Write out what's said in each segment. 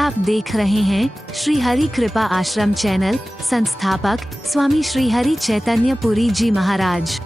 आप देख रहे हैं श्री हरि कृपा आश्रम चैनल। संस्थापक स्वामी श्री हरि चैतन्य पुरी जी महाराज।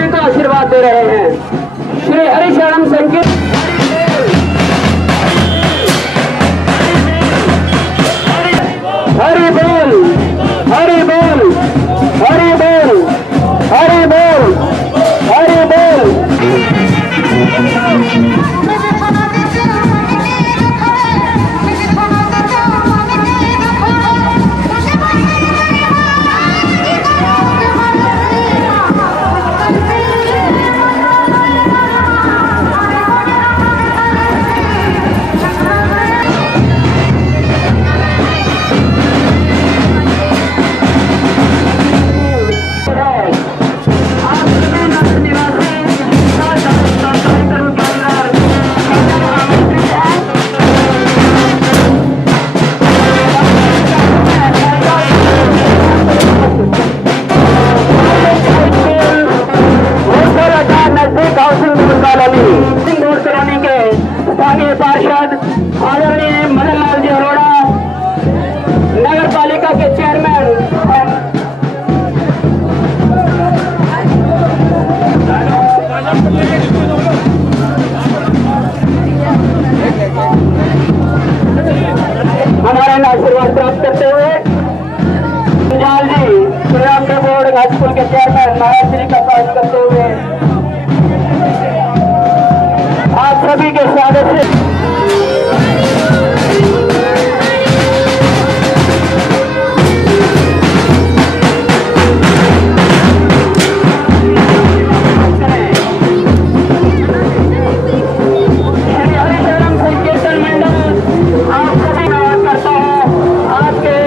सभी को आशीर्वाद दे रहे हैं। श्री हरिशरणम संकीर्तन हरि बोल, हरि बोल, हरि बोल, हरि बोल, हरि बोल। स्थानीय पार्षद आदरणीय मदन लाल जी अरोड़ा, नगर पालिका के चेयरमैन हमारे आशीर्वाद प्राप्त करते हुए जाल जी श्रीराम बोर्ड हाई स्कूल के चेयरमैन महाराज श्री का स्वागत करते हुए आप सभी के स्वागत से श्री हरिशरणम संकीर्तन मंडल आप सभी का स्वागत करता है। आपके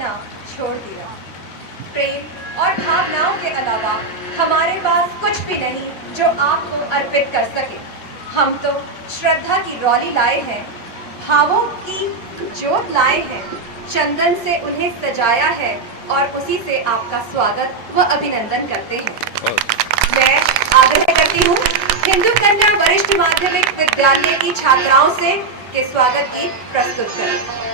अपना छोड़ दिया। प्रेम और भावनाओं के अलावा हमारे पास कुछ भी नहीं जो आपको अर्पित कर सके। हम तो श्रद्धा की रौली लाए हैं, भावों की जोत लाए हैं, चंदन से उन्हें सजाया है और उसी से आपका स्वागत व अभिनंदन करते हैं। मैं आग्रह करती हूँ हिंदू कन्या वरिष्ठ माध्यमिक विद्यालय की छात्राओं से के स्वागत गीत प्रस्तुत करें।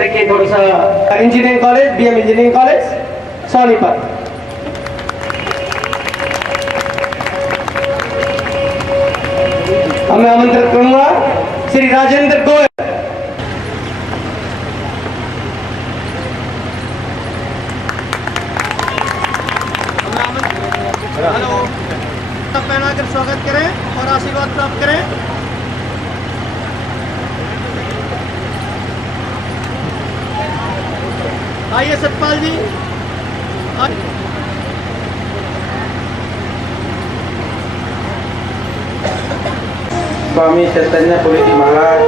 देखिए थोड़ा सा engineering college, BM engineering college Sonipat. अब मैं आमंत्रित करूंगा श्री राजेंद्र गोयल। हेलो, पहनाकर स्वागत करें और आशीर्वाद प्राप्त करें। आइए सतपाल जी। स्वामी चैतन्यपुरी जी महाराज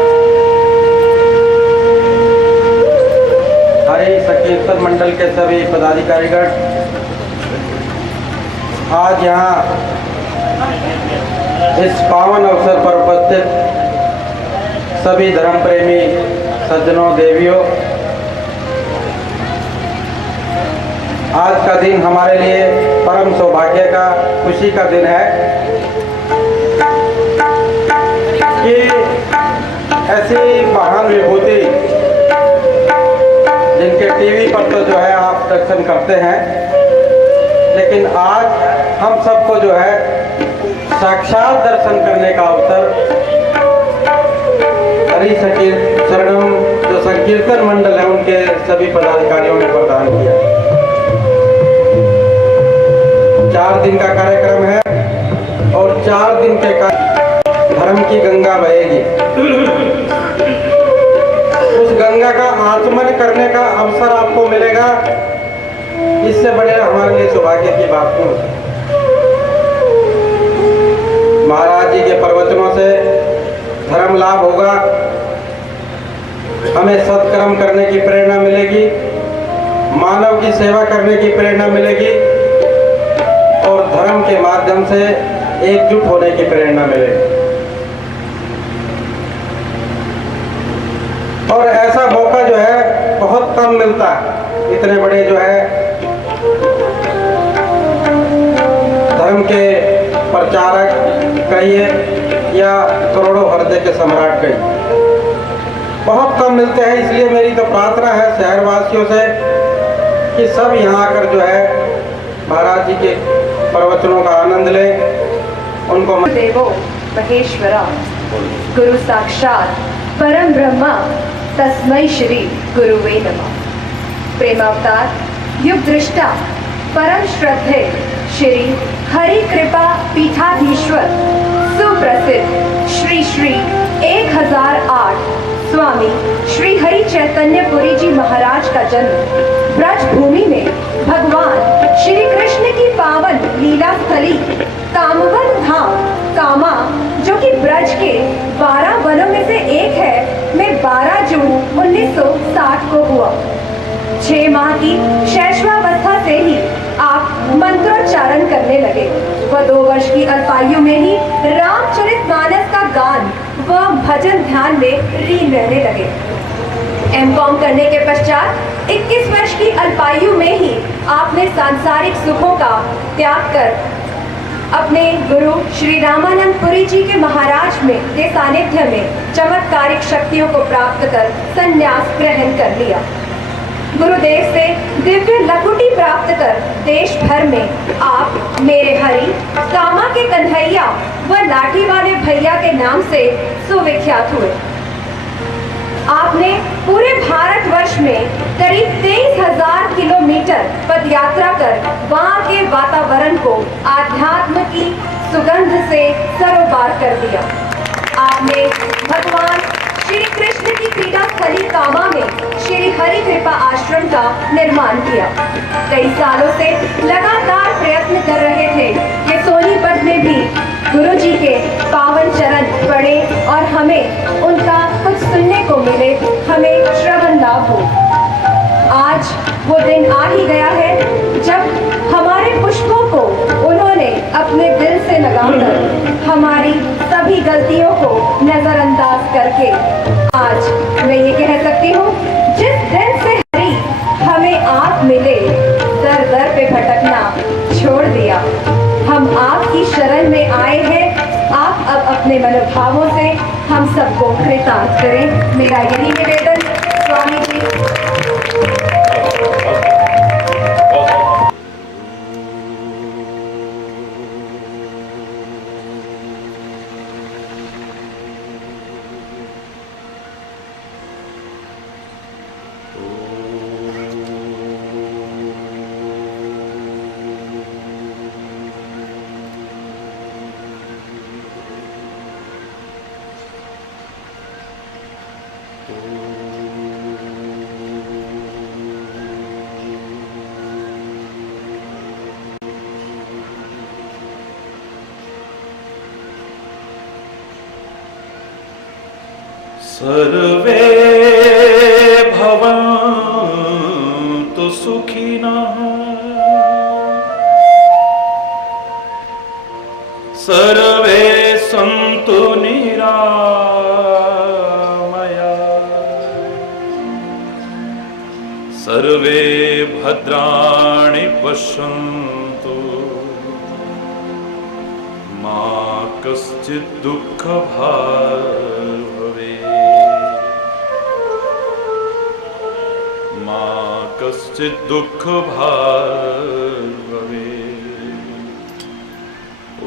हरि संकीर्तन मंडल के सभी पदाधिकारीगण आज यहाँ इस पावन अवसर पर उपस्थित सभी धर्म प्रेमी सज्जनों देवियों, आज का दिन हमारे लिए परम सौभाग्य का, खुशी का दिन है कि ऐसी महान विभूति जिनके टीवी पर तो जो है आप दर्शन करते हैं, लेकिन आज हम सबको जो है साक्षात दर्शन करने का अवसर हरि शरणम जो संकीर्तन मंडल है उनके सभी पदाधिकारियों ने प्रदान किया। 4 दिन का कार्यक्रम है और 4 दिन के धर्म की गंगा बहेगी। उस गंगा का आचमन करने का अवसर आपको मिलेगा, इससे बड़े हमारे लिए सौभाग्य की बात नहीं। महाराज जी के प्रवचनों से धर्म लाभ होगा, हमें सत्कर्म करने की प्रेरणा मिलेगी, मानव की सेवा करने की प्रेरणा मिलेगी और धर्म के माध्यम से एकजुट होने की प्रेरणा मिलेगी। और ऐसा मौका जो है बहुत कम मिलता है। इतने बड़े जो है धर्म के प्रचारक कहिए या करोड़ों हृदय के सम्राट कहिए, बहुत कम मिलते हैं। इसलिए मेरी तो प्रार्थना है शहरवासियों से कि सब यहाँ आकर जो है महाराज जी के प्रवचनों का आनंद लें। उनको देवो महेश्वरा गुरु साक्षात परम ब्रह्मा तस्मै श्री गुरुवे नमः। प्रेमावतार युग दृष्टा परम श्रद्धे श्री हरि कृपा पीठाधीश्वर सुप्रसिद्ध श्री श्री 1008 स्वामी श्री हरि चैतन्यपुरी जी महाराज का जन्म ब्रज भूमि में भगवान श्री कृष्ण की पावन लीला स्थली कामवन धाम कामा, जो कि ब्रज के 12 वनों में से एक है, में 12 जून 1960 को हुआ। 6 माह की शैशवावस्था से ही आप मंत्रोच्चारण करने लगे व 2 वर्ष की अल्पायु में ही रामचरितमानस का गान व भजन ध्यान में लीन रहने लगे। एमकॉम करने के पश्चात 21 वर्ष की अल्पायु में ही आपने सांसारिक सुखों का त्याग कर अपने गुरु श्री रामानंद पुरी जी के महाराज में के सानिध्य में चमत्कारिक शक्तियों को प्राप्त कर संन्यास ग्रहण कर लिया। गुरुदेव से दिव्य लकुटी प्राप्त कर देश भर में आप मेरे हरि, कामा के कन्हैया व लाठी वाले भैया के नाम से सुविख्यात हुए। आपने पूरे भारतवर्ष में करीब 23,000 किलोमीटर पद यात्रा कर वहाँ के वातावरण को आध्यात्म की सुगंध से सरोबार कर दिया। आपने भगवान श्री कृष्ण की क्रीड़ा स्थली कामा में श्री हरि कृपा आश्रम का निर्माण किया। कई सालों से लगातार प्रयत्न कर रहे थे कि सोनीपत में भी गुरु जी के पावन चरण पड़े और हमें उनका कुछ सुनने को मिले, हमें श्रवण लाभ हो। आज वो दिन आ ही गया है जब हमारे पुष्पों को उन्होंने अपने दिल से लगाकर हमारी सभी गलतियों को नजरअंदाज करके आज मैं ये कह सकती हूँ, जिस दिन से हरि हमें आप मिले, दर दर पे भटकना छोड़ दिया। हम आपकी शरण में आए हैं, आप अब अपने मनोभावों से हम सबको कृतार्थ करें। मेरा यही निवेदन स्वामी जी सर्वे भवन्तु सुखिनः सर्वे सन्तु निरामया सर्वे भद्राणि पश्यन्तु मा कश्चित् दुःखभाग् मा कश्चित् दुःखभाग् भवेत्। ॐ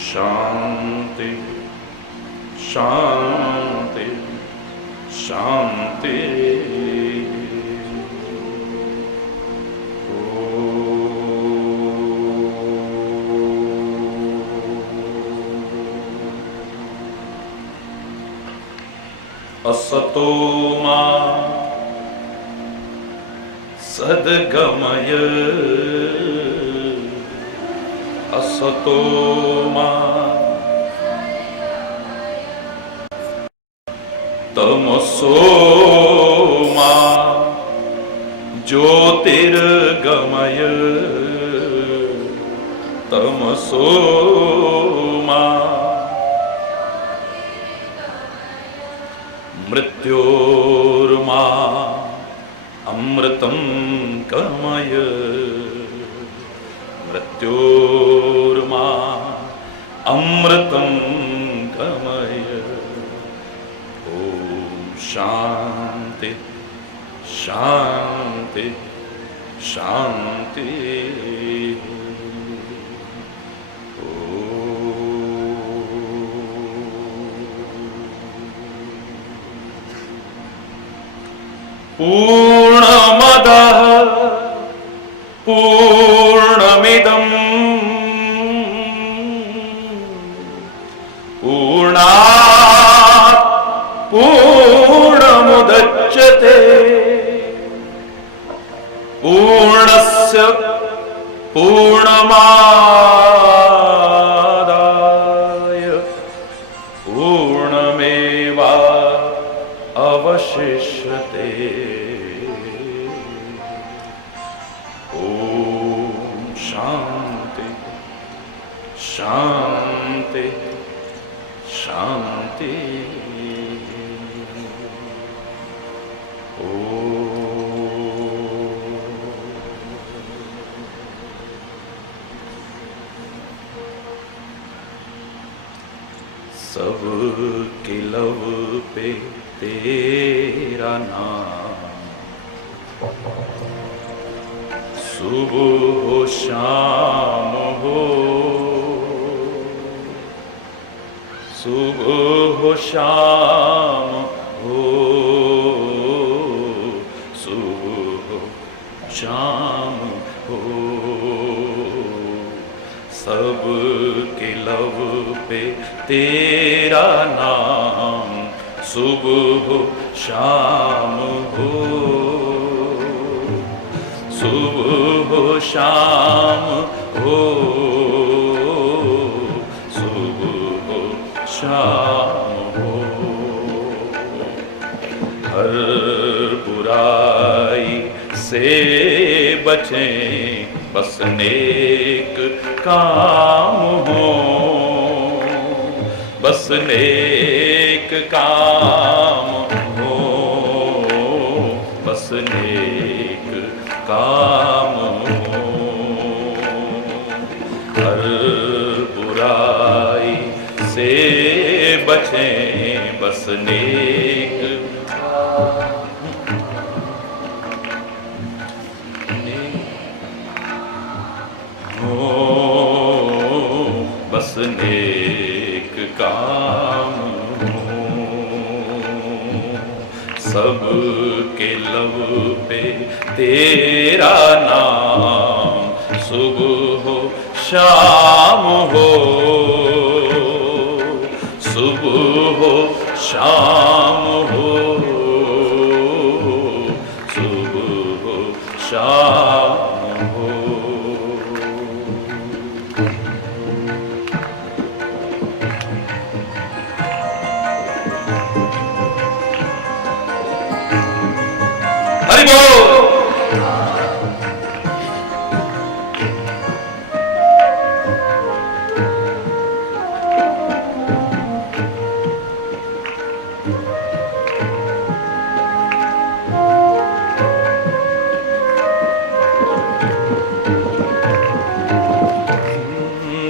शान्ति शान्ति शान्ति। असतो मा सद्गमय असतो मा तमसो मा ज्योतिर्गमय तमसो मा मृत्योर्मा अमृतं गमय मृत्योर्मा अमृतं गमय। ॐ शान्ति शान्ति शान्ति। पूर्णमदः पूर्णमिदं पूर्णात् पूर्णमुदच्यते पूर्णस्य पूर्णमादाय पूर्णमेवावशिष्यते। शांति शांति शांति। सब के लव पे तेरा नाम सुबह हो शाम हो सुबह हो शाम हो सुबह हो शाम हो। सब के लब पे तेरा नाम सुबह हो शाम हो सुबह हो शाम हो सुबह हो शाम हो। हर बुराई से बचें बस नेक काम हो बस नेक काम हो बस नेक काम हो। हर बुराई से बचें बस नेक हो बस नेक काम हो। सबके लब पे तेरा नाम, सुबह हो शाम हो, सुबह हो शाम हो, सुबह हो शाम हो। हरि बोल।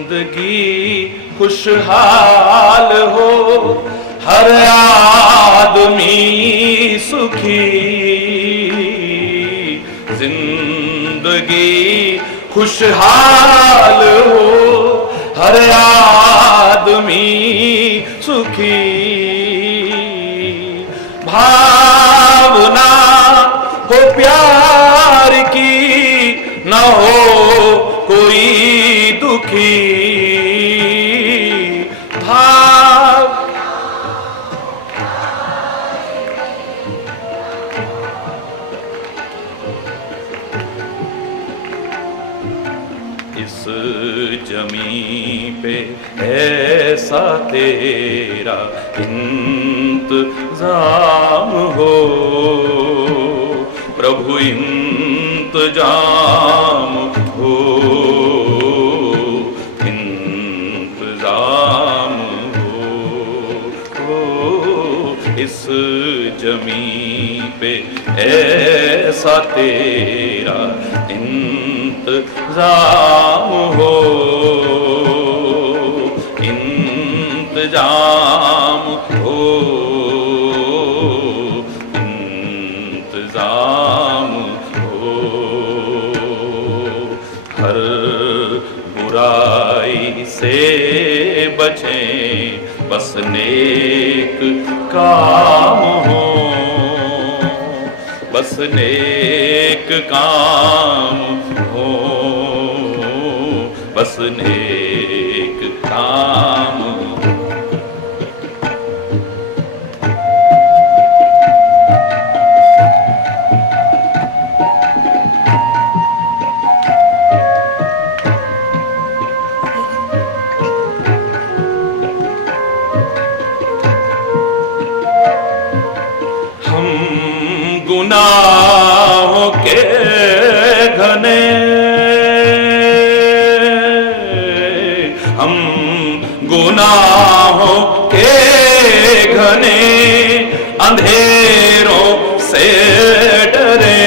जिंदगी खुशहाल हो, हर आदमी सुखी, जिंदगी खुशहाल हो, हर आदमी सुखी, भावना हो प्यार की, न हो कोई दुखी, इस जमी पे ऐसा तेरा इंतजाम हो, प्रभु इंतजाम हो, इंतजाम हो, इस जमी पे ऐसा तेरा इंतजाम हो, इंतजाम हो, इंतजाम हो, हर बुराई से बचें, बस नेक काम हो, बस नेक काम हो, बस नेक काम हो। हम गुनाहों के घने, हम गुनाहों के घने अंधेरों से डरे,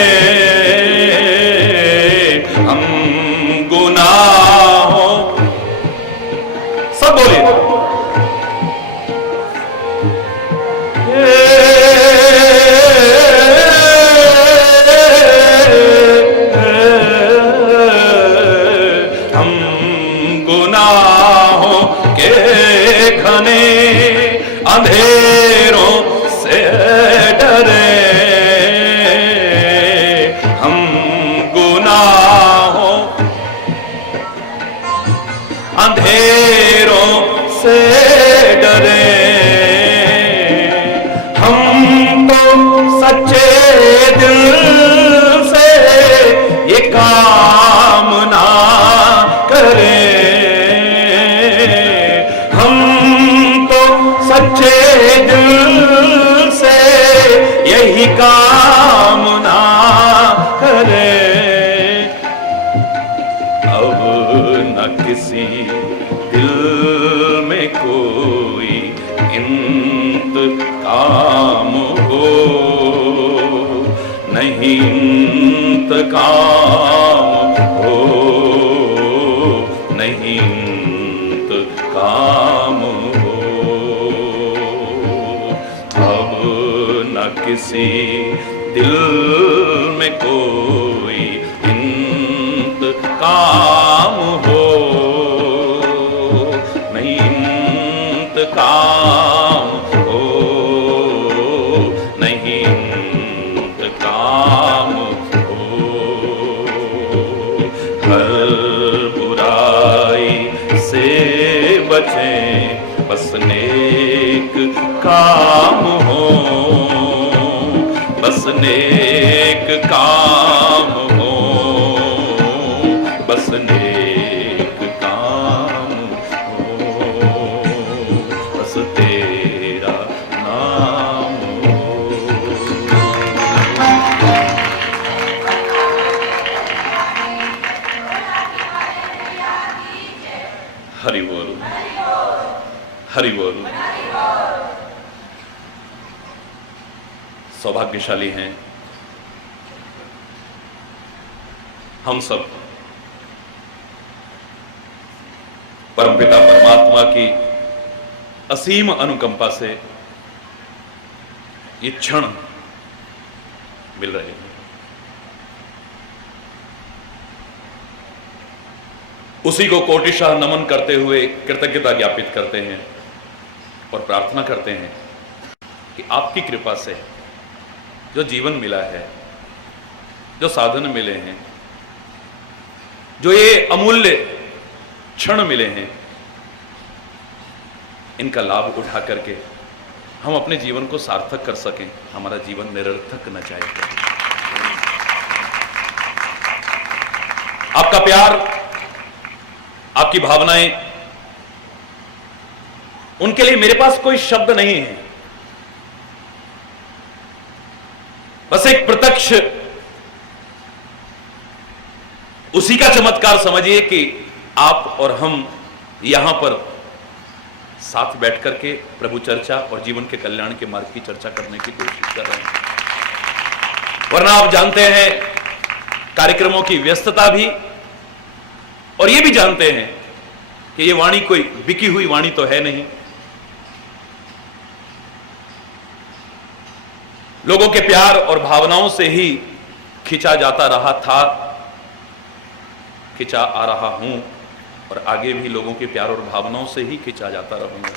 हम गुनाहों, सब बोलिए, हम गुनाहों के घने अंधेरों से डरे, हम गुनाहों अंधेरों से डरे, हम तो सच्चे दिल से ये कामना करें, हम तो सच्चे दिल से यही कामना करें। अब न किसी दिल में कोई इंतकाम हो, नहीं इंतकाम हो, नहीं इंतकाम हो। अब न किसी दिल में कोई इंतकाम हो, नहीं इंतकाम हो, नहीं नेक काम हो, बस नेक काम हो, बस तेरा नाम हो। हरि बोल, हरि बोल। सौभाग्यशाली हैं हम सब परमपिता परमात्मा की असीम अनुकंपा से ये क्षण मिल रहे हैं। उसी को कोटिशाह नमन करते हुए कृतज्ञता ज्ञापित करते हैं और प्रार्थना करते हैं कि आपकी कृपा से जो जीवन मिला है, जो साधन मिले हैं, जो ये अमूल्य क्षण मिले हैं, इनका लाभ उठा करके हम अपने जीवन को सार्थक कर सकें, हमारा जीवन निरर्थक न जाए। आपका प्यार, आपकी भावनाएं, उनके लिए मेरे पास कोई शब्द नहीं है। बस एक प्रत्यक्ष उसी का चमत्कार समझिए कि आप और हम यहां पर साथ बैठ करके प्रभु चर्चा और जीवन के कल्याण के मार्ग की चर्चा करने की कोशिश कर रहे हैं। वरना आप जानते हैं कार्यक्रमों की व्यस्तता भी, और ये भी जानते हैं कि ये वाणी कोई बिकी हुई वाणी तो है नहीं। लोगों के प्यार और भावनाओं से ही खिंचा जाता रहा था, खिंचा आ रहा हूं और आगे भी लोगों के प्यार और भावनाओं से ही खिंचा जाता रहूंगा।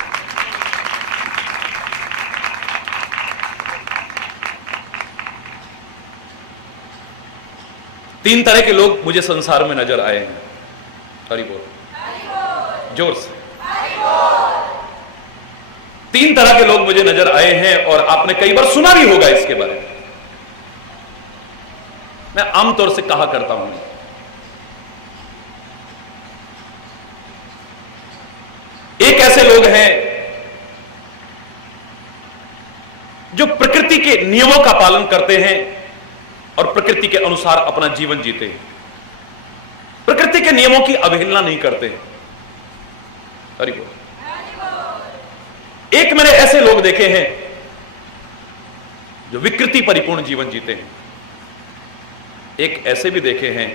तीन तरह के लोग मुझे संसार में नजर आए हैं। हरि बोल, जोर से। तीन तरह के लोग मुझे नजर आए हैं और आपने कई बार सुना भी होगा इसके बारे में। मैं आमतौर से कहा करता हूं, एक ऐसे लोग हैं जो प्रकृति के नियमों का पालन करते हैं और प्रकृति के अनुसार अपना जीवन जीते हैं, प्रकृति के नियमों की अवहेलना नहीं करते हैं। हरि बोल। एक मैंने ऐसे लोग देखे हैं जो विकृति परिपूर्ण जीवन जीते हैं। एक ऐसे भी देखे हैं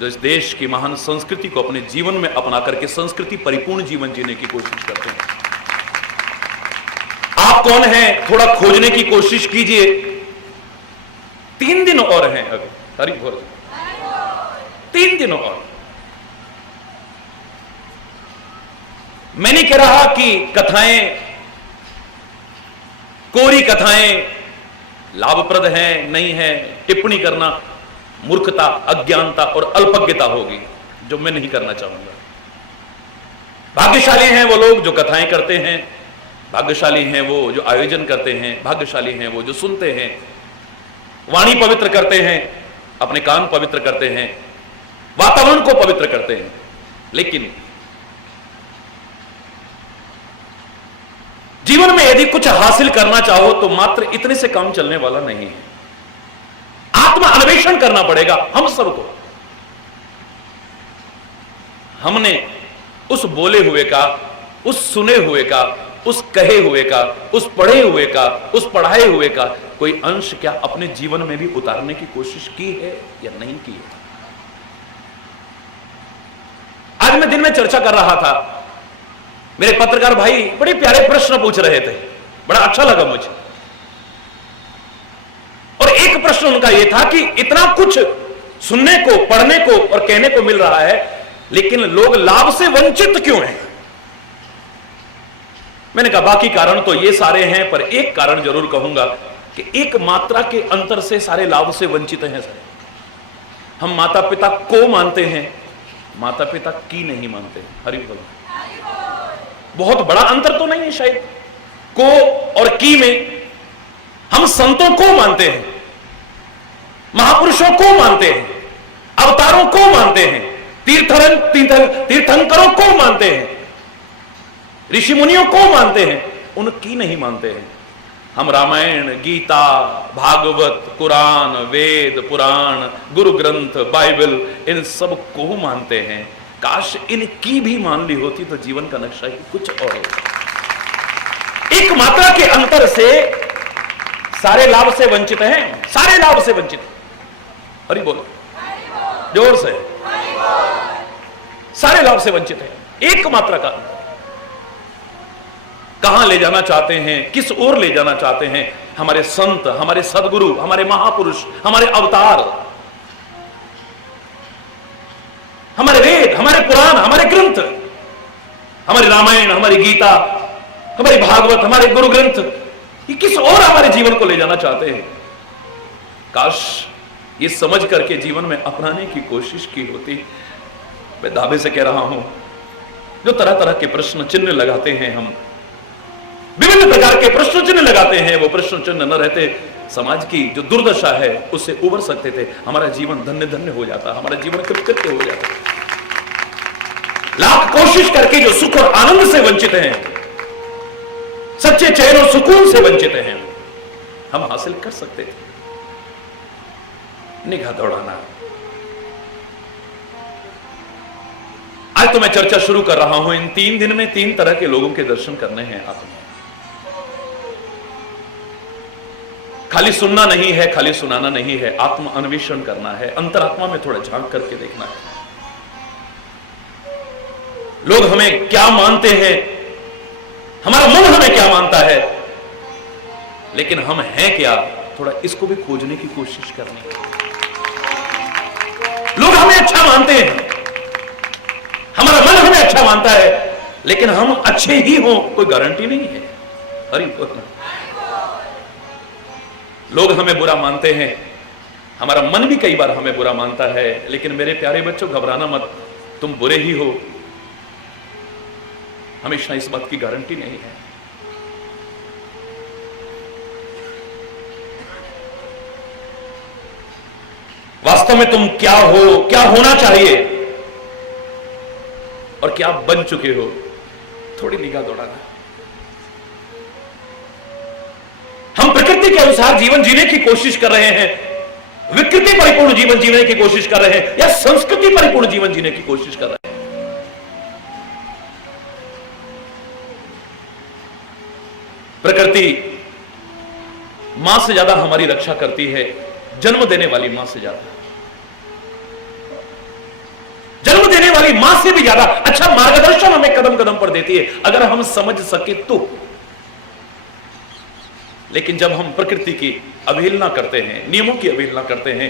जो इस देश की महान संस्कृति को अपने जीवन में अपना करके संस्कृति परिपूर्ण जीवन जीने की कोशिश करते हैं। आप कौन हैं, थोड़ा खोजने की कोशिश कीजिए। 3 दिन और हैं अभी। हरि बोल। 3 दिन और। मैं नहीं कह रहा कि कथाएं, कोरी कथाएं लाभप्रद हैं, नहीं है। टिप्पणी करना मूर्खता, अज्ञानता और अल्पज्ञता होगी, जो मैं नहीं करना चाहूंगा। भाग्यशाली हैं वो लोग जो कथाएं करते हैं, भाग्यशाली हैं वो जो आयोजन करते हैं, भाग्यशाली हैं वो जो सुनते हैं, वाणी पवित्र करते हैं, अपने कान पवित्र करते हैं, वातावरण को पवित्र करते हैं। लेकिन जीवन में यदि कुछ हासिल करना चाहो तो मात्र इतने से काम चलने वाला नहीं है। आत्म अन्वेषण करना पड़ेगा हम सबको। हमने उस बोले हुए का, उस सुने हुए का, उस कहे हुए का, उस पढ़े हुए का, उस पढ़ाए हुए का कोई अंश क्या अपने जीवन में भी उतारने की कोशिश की है या नहीं की है? आज मैं दिन में चर्चा कर रहा था, मेरे पत्रकार भाई बड़े प्यारे प्रश्न पूछ रहे थे, बड़ा अच्छा लगा मुझे। और एक प्रश्न उनका यह था कि इतना कुछ सुनने को, पढ़ने को और कहने को मिल रहा है, लेकिन लोग लाभ से वंचित क्यों हैं? मैंने कहा बाकी कारण तो ये सारे हैं, पर एक कारण जरूर कहूंगा कि एक मात्रा के अंतर से सारे लाभ से वंचित हैं। सर, हम माता पिता को मानते हैं, माता पिता की नहीं मानते। हरि बोल। बहुत बड़ा अंतर तो नहीं है शायद को और की में। हम संतों को मानते हैं, महापुरुषों को मानते हैं, अवतारों को मानते हैं, तीर्थंकरों को मानते हैं, ऋषि मुनियों को मानते हैं, उनकी नहीं मानते हैं। हम रामायण, गीता, भागवत, कुरान, वेद, पुराण, गुरु ग्रंथ, बाइबल, इन सब को मानते हैं। काश इनकी भी मान ली होती तो जीवन का नक्शा ही कुछ और होता। एक मात्रा के अंतर से सारे लाभ से वंचित हैं, सारे लाभ से वंचित हैं। हरि बोलो जोर से, सारे लाभ से वंचित हैं। एक मात्रा का अंतर। कहां ले जाना चाहते हैं, किस ओर ले जाना चाहते हैं हमारे संत, हमारे सदगुरु, हमारे महापुरुष, हमारे अवतार, हमारे वेद, हमारे पुराण, हमारे ग्रंथ, हमारी रामायण, हमारी गीता, हमारी भागवत, हमारे गुरु ग्रंथ, ये किस ओर हमारे जीवन को ले जाना चाहते हैं। काश ये समझ करके जीवन में अपनाने की कोशिश की होती। मैं दावे से कह रहा हूं, जो तरह तरह के प्रश्न चिन्ह लगाते हैं, हम विभिन्न प्रकार के प्रश्न चिन्ह लगाते हैं, वो प्रश्न चिन्ह न रहते समाज की जो दुर्दशा है उससे उबर सकते थे। हमारा जीवन धन्य धन्य हो जाता, हमारा जीवन कृतकृत्य हो जाता। लाख कोशिश करके जो सुख और आनंद से वंचित हैं, सच्चे चैन और सुकून से वंचित हैं, हम हासिल कर सकते थे। निगाह दौड़ाना। आज तो मैं चर्चा शुरू कर रहा हूं। इन 3 दिन में 3 तरह के लोगों के दर्शन करने हैं आपने। खाली सुनना नहीं है, खाली सुनाना नहीं है, आत्म अन्वेषण करना है, अंतरात्मा में थोड़ा झांक करके देखना है। लोग हमें क्या मानते हैं, हमारा मन हमें क्या मानता है, लेकिन हम हैं क्या, थोड़ा इसको भी खोजने की कोशिश करनी है। लोग हमें अच्छा मानते हैं, हमारा मन हमें अच्छा मानता है, लेकिन हम अच्छे ही हों कोई गारंटी नहीं है। अरे लोग हमें बुरा मानते हैं, हमारा मन भी कई बार हमें बुरा मानता है, लेकिन मेरे प्यारे बच्चों घबराना मत, तुम बुरे ही हो हमेशा इस बात की गारंटी नहीं है। वास्तव में तुम क्या हो, क्या होना चाहिए और क्या बन चुके हो, थोड़ी निगाह दौड़ाना। हम प्रकृति के अनुसार जीवन जीने की कोशिश कर रहे हैं, विकृति परिपूर्ण जीवन जीने की कोशिश कर रहे हैं, या संस्कृति परिपूर्ण जीवन जीने की कोशिश कर रहे हैं। प्रकृति मां से ज्यादा हमारी रक्षा करती है, जन्म देने वाली मां से ज्यादा, जन्म देने वाली मां से भी ज्यादा अच्छा मार्गदर्शन हमें कदम कदम पर देती है, अगर हम समझ सके तो। लेकिन जब हम प्रकृति की अवहेलना करते हैं, नियमों की अवहेलना करते हैं,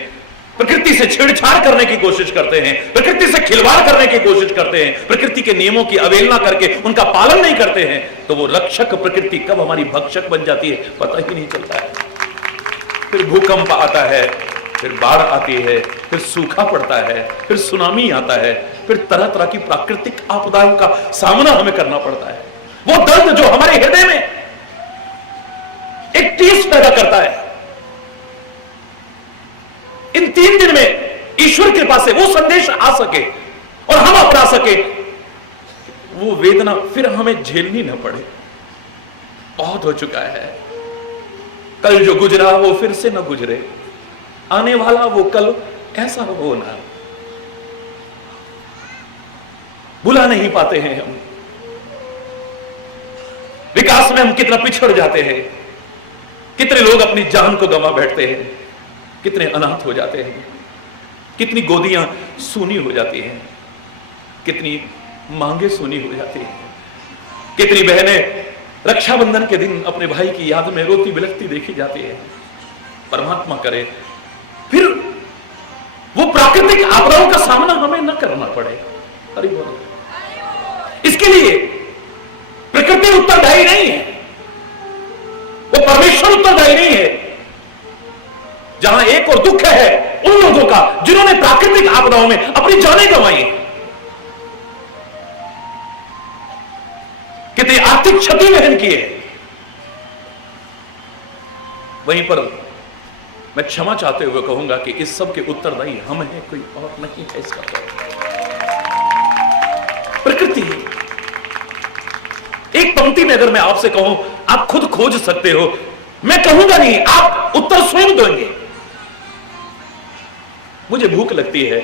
प्रकृति से छेड़छाड़ करने की कोशिश करते हैं, प्रकृति से खिलवाड़ करने की कोशिश करते हैं, प्रकृति के नियमों की अवहेलना करके उनका पालन नहीं करते हैं, तो वो रक्षक प्रकृति कब हमारी भक्षक बन जाती है पता ही नहीं चलता है। फिर भूकंप आता है, फिर बाढ़ आती है, फिर सूखा पड़ता है, फिर सुनामी आता है, फिर तरह तरह की प्राकृतिक आपदाओं का सामना हमें करना पड़ता है। वो दर्द जो हमारे हृदय में एक टीस पैदा करता है, इन 3 दिन में ईश्वर कृपा से वो संदेश आ सके और हम अपना सके, वो वेदना फिर हमें झेलनी न पड़े। बहुत हो चुका है, कल जो गुजरा वो फिर से न गुजरे, आने वाला वो कल ऐसा हो ना। भुला नहीं पाते हैं हम, विकास में हम कितना पिछड़ जाते हैं, कितने लोग अपनी जान को गंवा बैठते हैं, कितने अनाथ हो जाते हैं, कितनी गोदियां सूनी हो जाती हैं, कितनी मांगे सूनी हो जाती हैं, कितनी बहनें रक्षाबंधन के दिन अपने भाई की याद में रोती बिलखती देखी जाती है। परमात्मा करे फिर वो प्राकृतिक आपदाओं का सामना हमें न करना पड़े। अरे बोलो, इसके लिए प्रकृति उत्तरदायी नहीं है, वो परमेश्वर उत्तरदायी नहीं है। जहां एक और दुख है उन लोगों का जिन्होंने प्राकृतिक आपदाओं में अपनी जानें गंवाई, कितनी आर्थिक क्षति वहन की है। वहीं पर मैं क्षमा चाहते हुए कहूंगा कि इस सब के उत्तरदायी हम हैं, कोई और नहीं है इसका तो। प्रकृति एक पंक्ति में अगर मैं आपसे कहूं आप खुद खोज सकते हो, मैं कहूंगा नहीं, आप उत्तर स्वयं देंगे। मुझे भूख लगती है,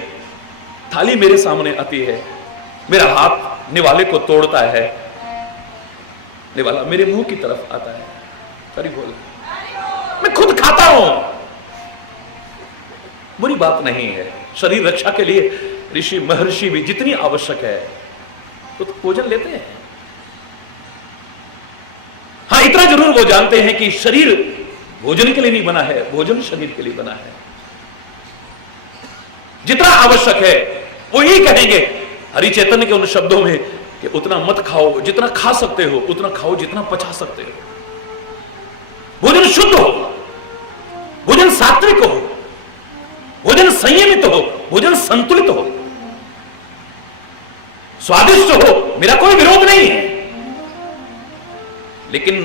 थाली मेरे सामने आती है, मेरा हाथ निवाले को तोड़ता है, निवाला मेरे मुंह की तरफ आता है, सॉरी बोल, मैं खुद खाता हूं, बुरी बात नहीं है। शरीर रक्षा के लिए ऋषि महर्षि भी जितनी आवश्यक है तो भोजन लेते हैं। हाँ, इतना जरूर वो जानते हैं कि शरीर भोजन के लिए नहीं बना है, भोजन शरीर के लिए बना है। जितना आवश्यक है वो यही कहेंगे हरि चैतन्य के उन शब्दों में कि उतना मत खाओ, जितना खा सकते हो उतना खाओ, जितना पचा सकते हो। भोजन शुद्ध हो, भोजन सात्विक हो, भोजन संयमित हो, भोजन संतुलित हो, स्वादिष्ट हो, मेरा कोई विरोध नहीं है। लेकिन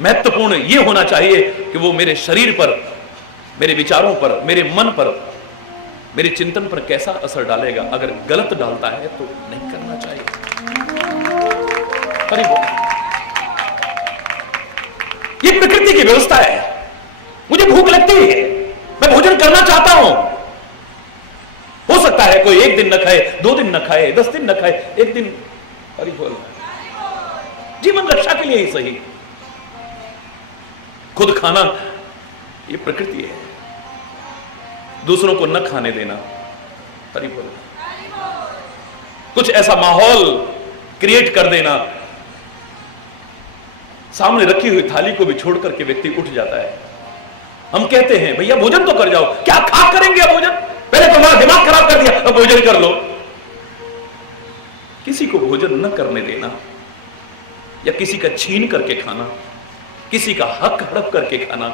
महत्वपूर्ण यह होना चाहिए कि वो मेरे शरीर पर, मेरे विचारों पर, मेरे मन पर, मेरे चिंतन पर कैसा असर डालेगा। अगर गलत डालता है तो नहीं करना चाहिए। ये प्रकृति की व्यवस्था है। मुझे भूख लगती है, मैं भोजन करना चाहता हूं। हो सकता है कोई एक दिन न खाए, 2 दिन न खाए, 10 दिन न खाए, एक दिन, हरि बोल, जीवन रक्षा के लिए ही सही। खुद खाना ये प्रकृति है, दूसरों को न खाने देना, हरि बोल, कुछ ऐसा माहौल क्रिएट कर देना, सामने रखी हुई थाली को भी छोड़ करके व्यक्ति उठ जाता है। हम कहते हैं भैया भोजन तो कर जाओ, क्या खा करेंगे भोजन, पहले तो हमारा दिमाग खराब कर दिया, अब भोजन कर लो। किसी को भोजन न करने देना या किसी का छीन करके खाना, किसी का हक हड़प करके खाना,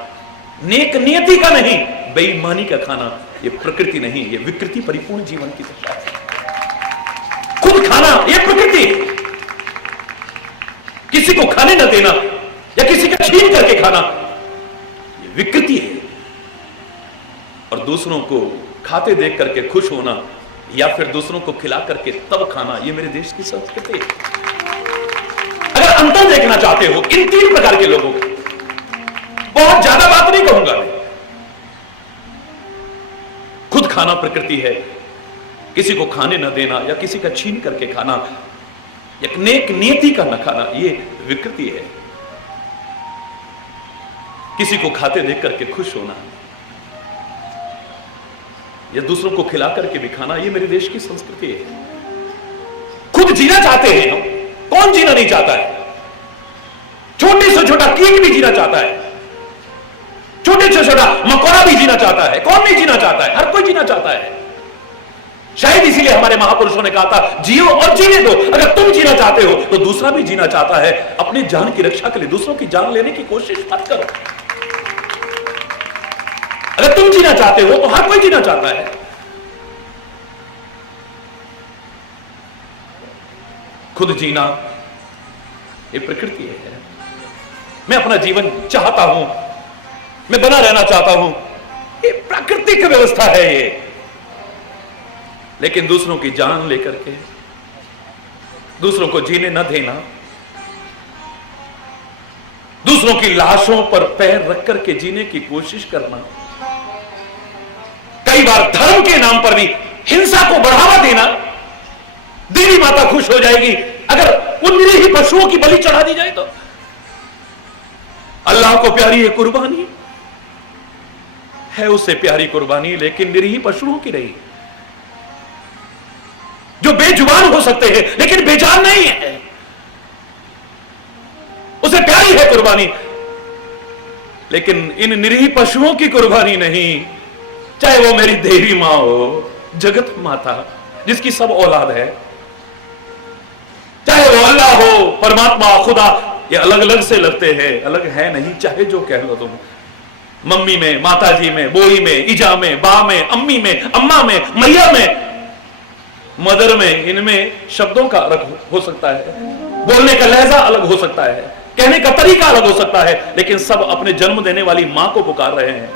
नेक नियति का नहीं, बेईमानी का खाना, यह प्रकृति नहीं, यह विकृति परिपूर्ण जीवन की दशा है। खुद खाना यह प्रकृति है, किसी को खाने न देना या किसी का छीन करके खाना यह विकृति है। और दूसरों को खाते देख करके खुश होना या फिर दूसरों को खिला करके तब खाना, यह मेरे देश की संस्कृति है। अगर अंतर देखना चाहते हो इन 3 प्रकार के लोगों की, बहुत ज्यादा बात नहीं कहूंगा मैं, खुद खाना प्रकृति है, किसी को खाने न देना या किसी का छीन करके खाना, एक नेक नियति का न खाना, यह विकृति है। किसी को खाते देख करके खुश होना या दूसरों को खिला करके भी खाना, यह मेरे देश की संस्कृति है। खुद जीना चाहते हैं हम, कौन जीना नहीं चाहता है? छोटे से छोटा कीट भी जीना चाहता है, छोटे से छोटा मकोड़ा भी जीना चाहता है, कौन नहीं जीना चाहता है? हर कोई जीना चाहता है। शायद इसीलिए हमारे महापुरुषों ने कहा था जियो और जीने दो। अगर तुम जीना चाहते हो तो दूसरा भी जीना चाहता है। अपनी जान की रक्षा के लिए दूसरों की जान लेने की कोशिश मत करो। अगर तुम जीना चाहते हो तो हर कोई जीना चाहता है। खुद जीना ये प्रकृति है। मैं अपना जीवन चाहता हूं, मैं बना रहना चाहता हूं, ये प्राकृतिक व्यवस्था है ये। लेकिन दूसरों की जान लेकर के दूसरों को जीने न देना, दूसरों की लाशों पर पैर रख करके जीने की कोशिश करना, कई बार धर्म के नाम पर भी हिंसा को बढ़ावा देना। देवी माता खुश हो जाएगी अगर उन निरीह पशुओं की बलि चढ़ा दी जाए तो। अल्लाह को प्यारी है कुर्बानी, है उससे प्यारी कुर्बानी, लेकिन निरीह पशुओं की नहीं, जो बेजुबान हो सकते हैं लेकिन बेजान नहीं है, उसे प्यारी है कुर्बानी। लेकिन इन निरीह पशुओं की कुर्बानी नहीं, चाहे वो मेरी देवी मां हो, जगत माता जिसकी सब औलाद है, चाहे वो अल्लाह हो, परमात्मा, खुदा, ये अलग अलग से लगते हैं, अलग है नहीं, चाहे जो कह लो तुम। मम्मी में, माताजी में, बोई में, इजा में, बा में, अम्मी में, अम्मा में, मैया में, मदर में, इनमें शब्दों का अलग हो सकता है, बोलने का लहजा अलग हो सकता है, कहने का तरीका अलग हो सकता है, लेकिन सब अपने जन्म देने वाली मां को पुकार रहे हैं।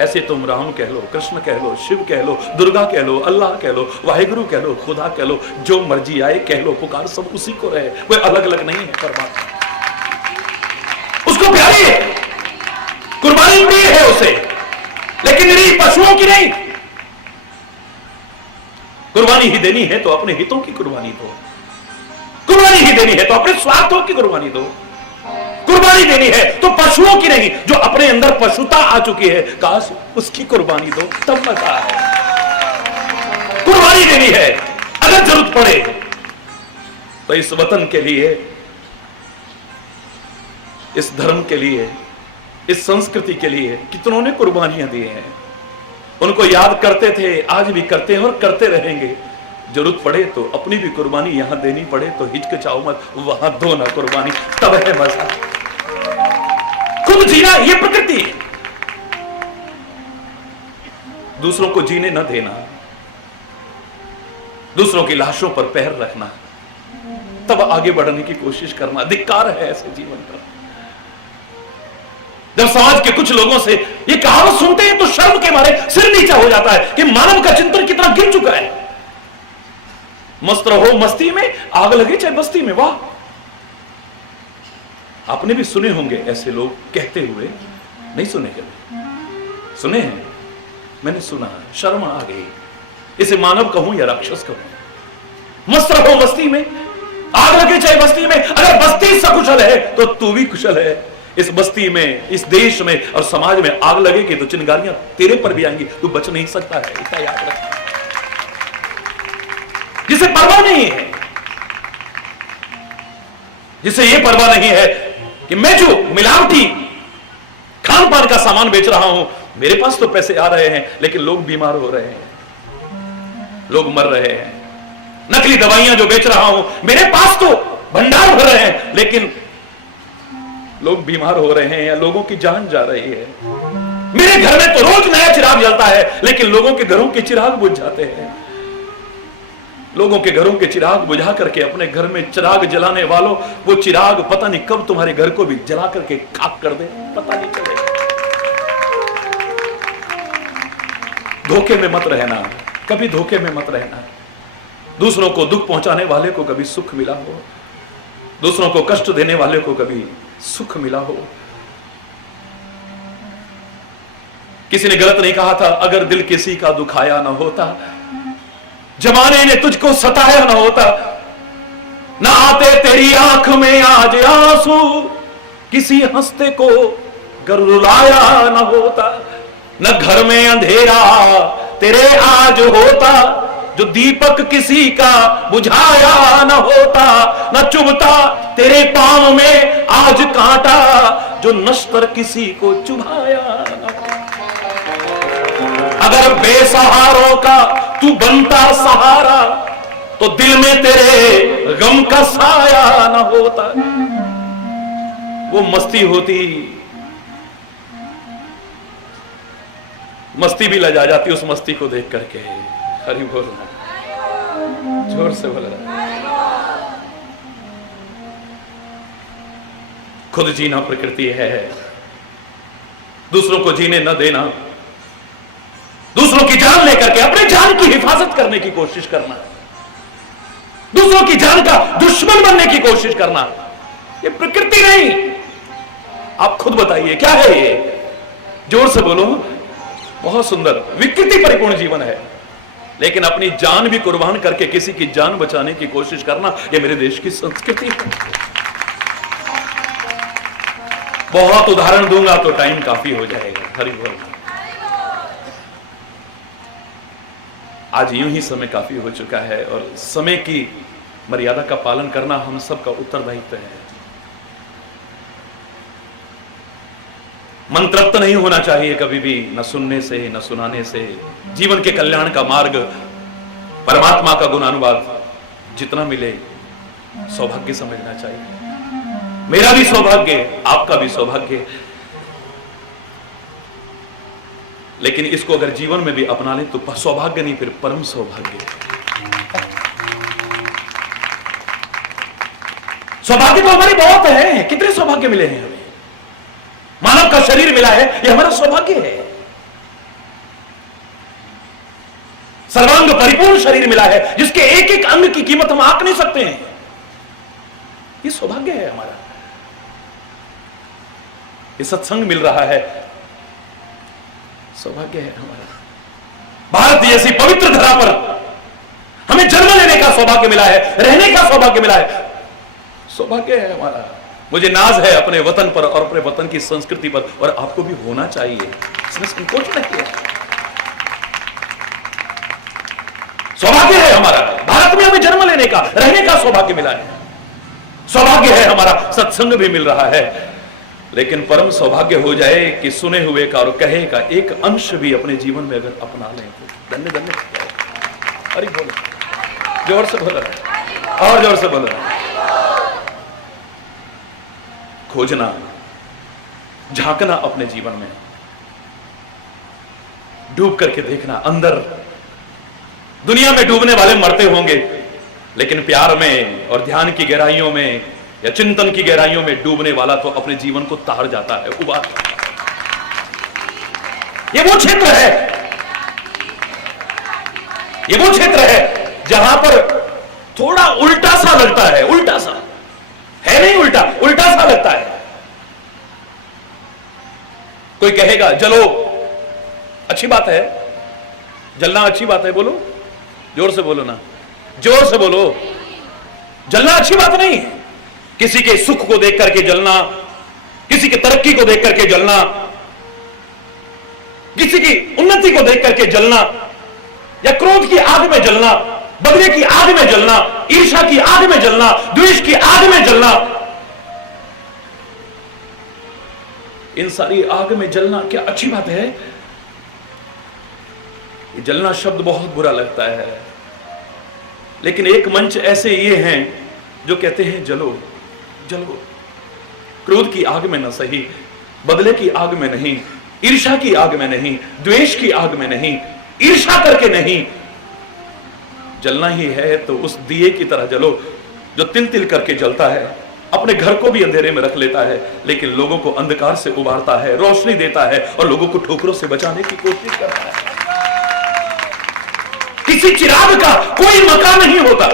ऐसे तुम राम कह लो, कृष्ण कह लो, शिव कह लो, दुर्गा कह लो, अल्लाह कह लो, वाहिगुरु कह लो, खुदा कह लो, जो मर्जी आए कह लो, पुकार सब उसी को रहे, कोई अलग अलग नहीं है। परमात्मा उसको प्यारी है, कुर्बानी प्रिय है उसे, लेकिन निरीह पशुओं की नहीं। कुर्बानी ही देनी है तो अपने हितों की कुर्बानी दो, कुर्बानी ही देनी है तो अपने स्वार्थों की कुर्बानी दो, कुर्बानी देनी है तो पशुओं की नहीं, जो अपने अंदर पशुता आ चुकी है काश उसकी कुर्बानी दो, तब मजा है। कुर्बानी देनी है अगर जरूरत पड़े तो इस वतन के लिए, इस धर्म के लिए, इस संस्कृति के लिए कितनों ने कुर्बानियां दी हैं। उनको याद करते थे, आज भी करते हैं और करते रहेंगे। जरूरत पड़े तो अपनी भी कुर्बानी यहां देनी पड़े तो हिचकिचाओ मत, वहां दो ना कुर्बानी, तब है मजा। खुद जीना ये प्रकृति है, दूसरों को जीने न देना, दूसरों की लाशों पर पैर रखना, तब आगे बढ़ने की कोशिश करना। धिक्कार है ऐसे जीवन का। जब समाज के कुछ लोगों से ये कहावत सुनते हैं तो शर्म के मारे सिर नीचा हो जाता है कि मानव का चिंतन कितना गिर चुका है। मस्त रहो मस्ती में, आग लगे चाहे बस्ती में। वाह, आपने भी सुने होंगे ऐसे लोग कहते हुए, नहीं सुने कभी? सुने हैं, मैंने सुना, शर्म आ गई। इसे मानव कहूं या राक्षस कहूं? मस्त रहो मस्ती में, आग लगे चाहे बस्ती में। अगर बस्ती सकुशल है तो तू भी कुशल है। इस बस्ती में, इस देश में और समाज में आग लगेगी तो चिंगारियां तेरे पर भी आएंगी, तू बच नहीं सकता है, इतना याद रख। जिसे परवाह नहीं है, जिसे यह परवाह नहीं है कि मैं जो मिलावटी खान पान का सामान बेच रहा हूं, मेरे पास तो पैसे आ रहे हैं लेकिन लोग बीमार हो रहे हैं, लोग मर रहे हैं। नकली दवाइयां जो बेच रहा हूं, मेरे पास तो भंडार भर रहे हैं लेकिन लोग बीमार हो रहे हैं या लोगों की जान जा रही है। मेरे घर में तो रोज नया चिराग जलता है लेकिन लोगों के घरों के चिराग बुझ जाते हैं। लोगों के घरों के चिराग बुझा करके अपने घर में चिराग जलाने वालों, वो चिराग पता नहीं कब तुम्हारे घर को भी जला करके खाक कर दे, पता नहीं चले। धोखे में मत रहना, कभी धोखे में मत रहना। दूसरों को दुख पहुंचाने वाले को कभी सुख मिला हो, दूसरों को कष्ट देने वाले को कभी सुख मिला हो। किसी ने गलत नहीं कहा था, अगर दिल किसी का दुखाया ना होता, जमाने ने तुझको सताया ना होता, ना आते तेरी आंख में आज आंसू, किसी हंसते को गर रुलाया ना होता, न घर में अंधेरा तेरे आज होता, जो दीपक किसी का बुझाया न होता, न चुभता तेरे पांव में आज कांटा, जो नश्तर किसी को चुभाया न होता। अगर बेसहारों का तू बनता सहारा तो दिल में तेरे गम का साया न होता। वो मस्ती होती, मस्ती भी लजा जाती उस मस्ती को देख करके। हरि बोल, जोर से बोल रहा। खुद जीना प्रकृति है, दूसरों को जीने न देना, दूसरों की जान लेकर के अपने जान की हिफाजत करने की कोशिश करना, दूसरों की जान का दुश्मन बनने की कोशिश करना, ये प्रकृति नहीं। आप खुद बताइए क्या है ये? जोर से बोलो। बहुत सुंदर विकृति परिपूर्ण जीवन है, लेकिन अपनी जान भी कुर्बान करके किसी की जान बचाने की कोशिश करना, यह मेरे देश की संस्कृति है। बहुत उदाहरण दूंगा तो टाइम काफी हो जाएगा। हरि बोल। आज यूं ही समय काफी हो चुका है और समय की मर्यादा का पालन करना हम सबका उत्तरदायित्व है। मन तृप्त नहीं होना चाहिए कभी भी, न सुनने से न सुनाने से। जीवन के कल्याण का मार्ग, परमात्मा का गुणानुवाद जितना मिले सौभाग्य समझना चाहिए। मेरा भी सौभाग्य, आपका भी सौभाग्य, लेकिन इसको अगर जीवन में भी अपना ले तो सौभाग्य नहीं, फिर परम सौभाग्य। सौभाग्य तो हमारे बहुत है, कितने सौभाग्य मिले हैं हमें। मानव का शरीर मिला है, यह हमारा सौभाग्य है। सर्वांग परिपूर्ण शरीर मिला है, जिसके एक एक अंग की कीमत हम आंक नहीं सकते हैं। ये सौभाग्य है हमारा। ये सत्संग मिल रहा है, सौभाग्य है हमारा। भारत जैसी पवित्र धरा पर हमें जन्म लेने का सौभाग्य मिला है, रहने का सौभाग्य मिला है, सौभाग्य है हमारा। मुझे नाज है अपने वतन पर और अपने वतन की संस्कृति पर, और आपको भी होना चाहिए, इसमें संकोच नहीं है। सौभाग्य है हमारा, भारत में हमें जन्म लेने का, रहने का सौभाग्य मिला है। सौभाग्य है हमारा, सत्संग भी मिल रहा है। लेकिन परम सौभाग्य हो जाए कि सुने हुए का और कहे का एक अंश भी अपने जीवन में अगर अपना लें तो धन्य धन्य। अरे बोलो, जोर से बोलो, और जोर से बोलो। खोजना, झांकना अपने जीवन में, डूब करके देखना अंदर। दुनिया में डूबने वाले मरते होंगे, लेकिन प्यार में और ध्यान की गहराइयों में या चिंतन की गहराइयों में डूबने वाला तो अपने जीवन को तार जाता है, उबार। ये वो क्षेत्र है, ये वो क्षेत्र है जहां पर थोड़ा उल्टा सा लगता है, उल्टा सा है, नहीं उल्टा, उल्टा सा लगता है। कोई कहेगा जलो, अच्छी बात है, जलना अच्छी बात है, बोलो, जोर से बोलो ना, जोर से बोलो। जलना अच्छी बात नहीं है। किसी के सुख को देख करके जलना, किसी की तरक्की को देख करके जलना, किसी की उन्नति को देख करके जलना, या क्रोध की आग में जलना, बदले की आग में जलना, ईर्ष्या की आग में जलना, द्वेष की आग में जलना, इन सारी आग में जलना क्या अच्छी बात है? ये जलना शब्द बहुत बुरा लगता है, लेकिन एक मंच ऐसे ये हैं जो कहते हैं जलो, जलो। क्रोध की आग में न सही, बदले की आग में नहीं, ईर्ष्या की आग में नहीं, द्वेष की आग में नहीं, ईर्ष्या करके नहीं, जलना ही है तो उस दिए की तरह जलो जो तिल तिल करके जलता है, अपने घर को भी अंधेरे में रख लेता है, लेकिन लोगों को अंधकार से उबारता है, रोशनी देता है और लोगों को ठोकरों से बचाने की कोशिश करता है। किसी चिराग का कोई मकान नहीं होता,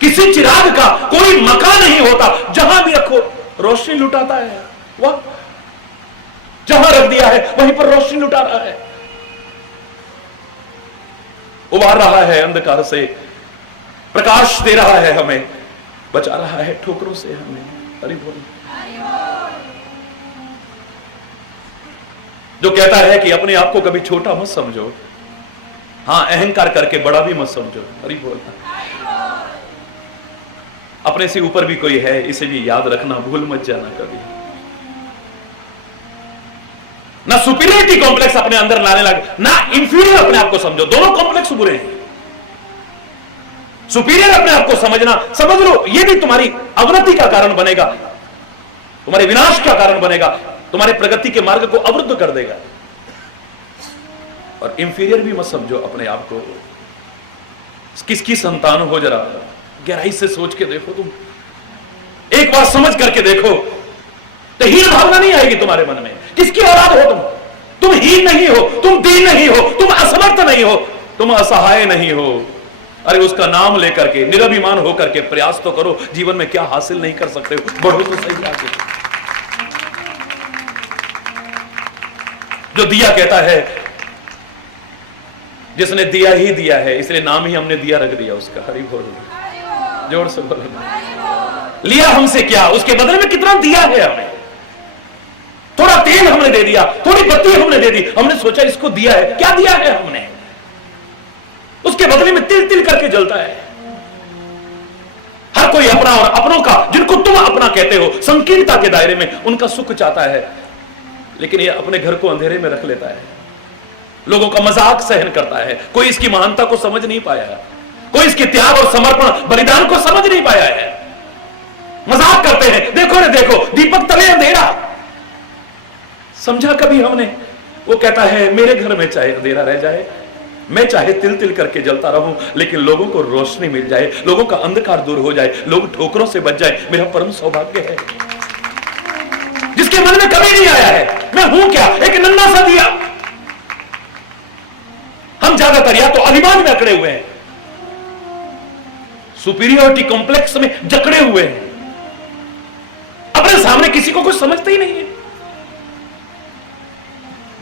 किसी चिराग का कोई मकान नहीं होता, जहां भी रखो रोशनी लुटाता है। वह जहां रख दिया है वहीं पर रोशनी लुटा रहा है, उबार रहा है अंधकार से, प्रकाश दे रहा है हमें, बचा रहा है ठोकरों से हमें। हरि बोल। जो कहता है कि अपने आप को कभी छोटा मत समझो, हां अहंकार करके बड़ा भी मत समझो, हरि बोल। अपने से ऊपर भी कोई है, इसे भी याद रखना, भूल मत जाना कभी। ना सुपीरियरिटी कॉम्प्लेक्स अपने अंदर लाने लगे, ना इंफीरियर अपने आप को समझो, दोनों कॉम्प्लेक्स बुरे हैं। सुपीरियर अपने आप को समझना, समझ लो, यह भी तुम्हारी अवनति का कारण बनेगा, तुम्हारे विनाश का कारण बनेगा, तुम्हारे प्रगति के मार्ग को अवरुद्ध कर देगा। और इंफीरियर भी मत समझो अपने आप को। किसकी संतान हो, जरा गहराई से सोच के देखो, तुम एक बार समझ करके देखो, तो हीन भावना नहीं आएगी तुम्हारे मन में। किसकी औलाद हो तुम हीन नहीं हो, तुम दीन नहीं हो, तुम असमर्थ नहीं हो, तुम असहाय नहीं हो। अरे उसका नाम लेकर के निरभिमान होकर के प्रयास तो करो, जीवन में क्या हासिल नहीं कर सकते हो, बढ़ो तो सही आगे। जो दिया कहता है, जिसने दिया ही दिया है, इसलिए नाम ही हमने दिया रख दिया उसका। हरि बोल, जोर से बोलो। लिया हमसे क्या, उसके बदले में कितना दिया है हमें। थोड़ा तेल हमने दे दिया, थोड़ी बत्ती हमने दे दी, हमने सोचा इसको दिया है, क्या दिया है हमने, उसके बदले में तिल तिल करके जलता है। हर कोई अपना और अपनों का, जिनको तुम अपना कहते हो, संकीर्णता के दायरे में उनका सुख चाहता है, लेकिन ये अपने घर को अंधेरे में रख लेता है, लोगों का मजाक सहन करता है। कोई इसकी महानता को समझ नहीं पाया है, कोई इसके त्याग और समर्पण बलिदान को समझ नहीं पाया है। मजाक करते हैं, देखो ना देखो, दीपक तले अंधेरा। समझा कभी हमने? वो कहता है मेरे घर में चाहे अंधेरा रह जाए, मैं चाहे तिल तिल करके जलता रहूं, लेकिन लोगों को रोशनी मिल जाए, लोगों का अंधकार दूर हो जाए, लोग ठोकरों से बच जाए, मेरा परम सौभाग्य है। जिसके मन में कभी नहीं आया है मैं हूं क्या, एक नन्हा सा दिया। हम हम ज्यादातर या तो अभिमान में अकड़े हुए हैं, सुपीरियोरिटी कॉम्प्लेक्स में जकड़े हुए हैं, अपने सामने किसी को कुछ समझते ही नहीं है।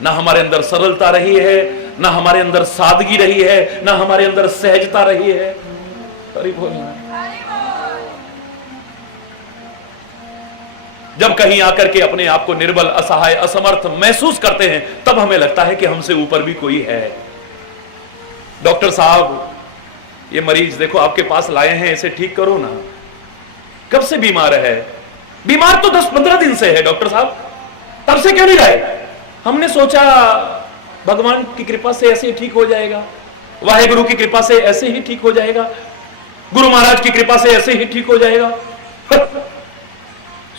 ना हमारे अंदर सरलता रही है, ना हमारे अंदर सादगी रही है, ना हमारे अंदर सहजता रही है। हरि बोल। जब कहीं आकर के अपने आप को निर्बल, असहाय, असमर्थ महसूस करते हैं, तब हमें लगता है कि हमसे ऊपर भी कोई है। डॉक्टर साहब, ये मरीज देखो आपके पास लाए हैं, इसे ठीक करो ना। कब से बीमार है? बीमार तो 10-15 दिन से है डॉक्टर साहब, तब से क्यों नहीं लाए? हमने सोचा भगवान की कृपा से ऐसे ही ठीक हो जाएगा, वाहेगुरु की कृपा से ऐसे ही ठीक हो जाएगा, गुरु महाराज की कृपा से ऐसे ही ठीक हो जाएगा।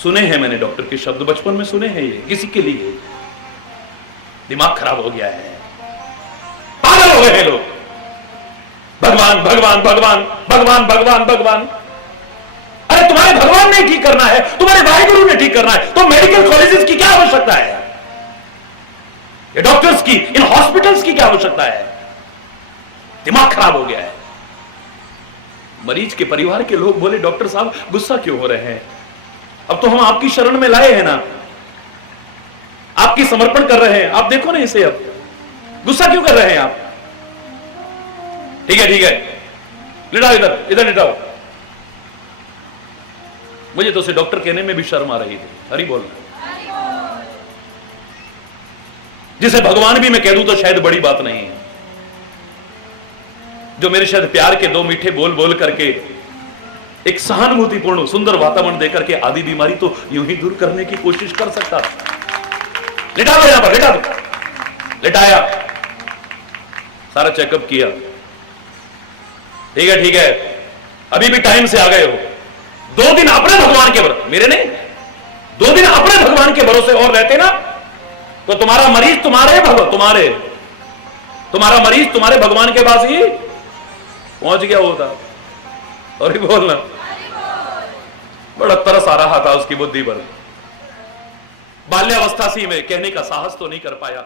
सुने हैं मैंने डॉक्टर के शब्द, बचपन में सुने हैं, ये किसी के लिए दिमाग खराब हो गया है, पागल हो गए हैं लोग। भगवान भगवान भगवान भगवान भगवान भगवान। अरे तुम्हारे भगवान ने ठीक करना है, तुम्हारे वाहेगुरु ने ठीक करना है, तो मेडिकल कॉलेजेस की क्या आवश्यकता है? ये डॉक्टर्स की, इन हॉस्पिटल्स की क्या आवश्यकता है? दिमाग खराब हो गया है। मरीज के परिवार के लोग बोले, डॉक्टर साहब गुस्सा क्यों हो रहे हैं? अब तो हम आपकी शरण में लाए हैं ना, आपकी समर्पण कर रहे हैं, आप देखो ना इसे, अब गुस्सा क्यों कर रहे हैं आप? ठीक है ठीक है, लिटाओ, इधर इधर लिटाओ। मुझे तो उसे डॉक्टर कहने में भी शर्म आ रही थी। हरि बोल। जिसे भगवान भी मैं कह दूं तो शायद बड़ी बात नहीं है, जो मेरे शायद प्यार के 2 मीठे बोल बोल करके एक सहानुभूतिपूर्ण सुंदर वातावरण देकर के आधी बीमारी तो यूं ही दूर करने की कोशिश कर सकता। लिटा दो, यहां पर लिटा दो। लिटाया, सारा चेकअप किया, ठीक है ठीक है, अभी भी टाइम से आ गए हो। 2 दिन अपने भगवान के भरोसे, मेरे नहीं, 2 दिन अपने भगवान के भरोसे और रहते ना, तो तुम्हारा मरीज तुम्हारे तुम्हारा मरीज तुम्हारे भगवान के पास ही पहुंच गया होता। और ही बोलना, बड़ा तरस आ रहा था उसकी बुद्धि पर। बाल्यावस्था सी में कहने का साहस तो नहीं कर पाया।